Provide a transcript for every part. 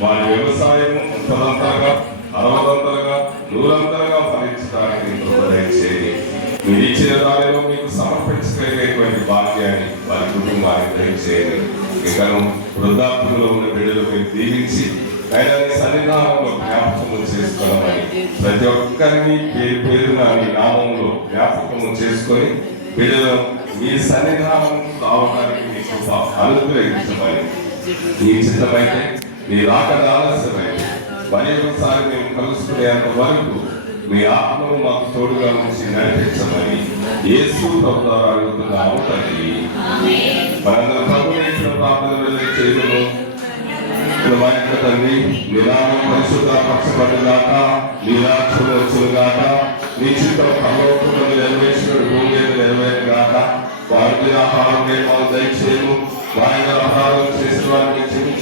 వారి వ్యవసాయము తదంతరగా అరవదంతలుగా నూరంతలుగా ఫలించడానికి దయచేయండి మీరు ఇచ్చిన దానిలో మీకు సమర్పించగలిగేటువంటి భాగ్యాన్ని వారి కుటుంబానికి దయచేయండి ఇకను వృద్ధాప్యంలో ఉన్న బిడ్డలు మీరు దీవించి ఆయన సన్నిధానంలో జ్ఞాపకము చేసుకోవాలని ప్రతి ఒక్కరిని పేరు పేరున మీ నామంలో జ్ఞాపకము చేసుకొని బిడ్డలు మీ సన్నిధానం రావడానికి మీ కృప అనుగ్రహించమని. మీ చిత్తమైతే మీ రాకడ ఆలస్యమైంది మరి ఒకసారి మేము కలుసుకునేంత వరకు మీ ఆత్మను మాకు తోడుగా ఉంచి నడిపించమని యేసు ప్రభు అడుగుతున్నాము తండ్రి. మనందరం ప్రభు ఇచ్చిన ప్రార్థన చేయడం మా యొక్క తండ్రి నిదానం పరిశుద్ధ పక్షపడ్డగాక నీరాక్షలు వచ్చుగాక నీ చిత్తం పరలోకంలో నెరవేర్చినట్టు భూమి నెరవేరుగాక వారికి ఆహారం దయచేయము. వారి ఆహారం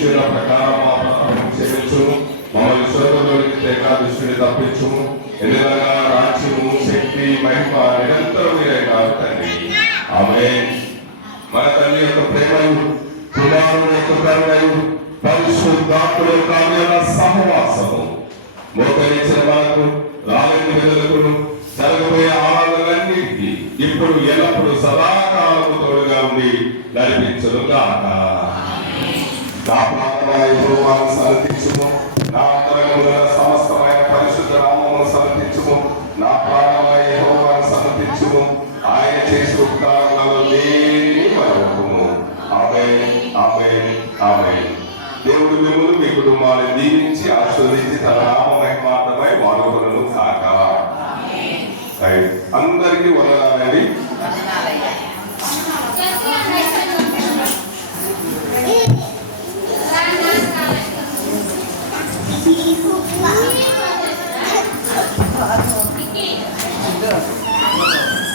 చేసిన ప్రకారం మా అపరాధం క్షమించుము మమ్మల్ని శోధంలోకి తేక దృష్టిని తప్పించుము. ఎందుకనగా రాజ్యము శక్తి మహిమ నిరంతరం మీరే కాదు తండ్రి. ఆమె మన తల్లి యొక్క ప్రేమయు కుమారుడు యొక్క కరుణయు పరిశుద్ధాత్మ యొక్క ఆమెల సహవాసము. మోకరించిన మనకు రాలేని విధులకు జరగబోయే ఆరాధనలన్నిటికీ ఇప్పుడు ఎల్లప్పుడూ సదాకాలము తోడుగా ఉండి నడిపించదు కాక నా ప్రాణమైన సమర్పించుము నా సమస్తమైన పరిశుద్ధ నామమును సమర్పించుము నా ప్రాణమైన సమర్పించుము ఆయన చేసిన మరొకము ఆమె ఆమె ఆమె దేవుడు మిమ్మల్ని మీ కుటుంబాన్ని దీవించి ఆశీర్వదించి తన నామ మహిమార్థమై వాడుకొనను కాక అందరికీ వందనాలండి 这样子。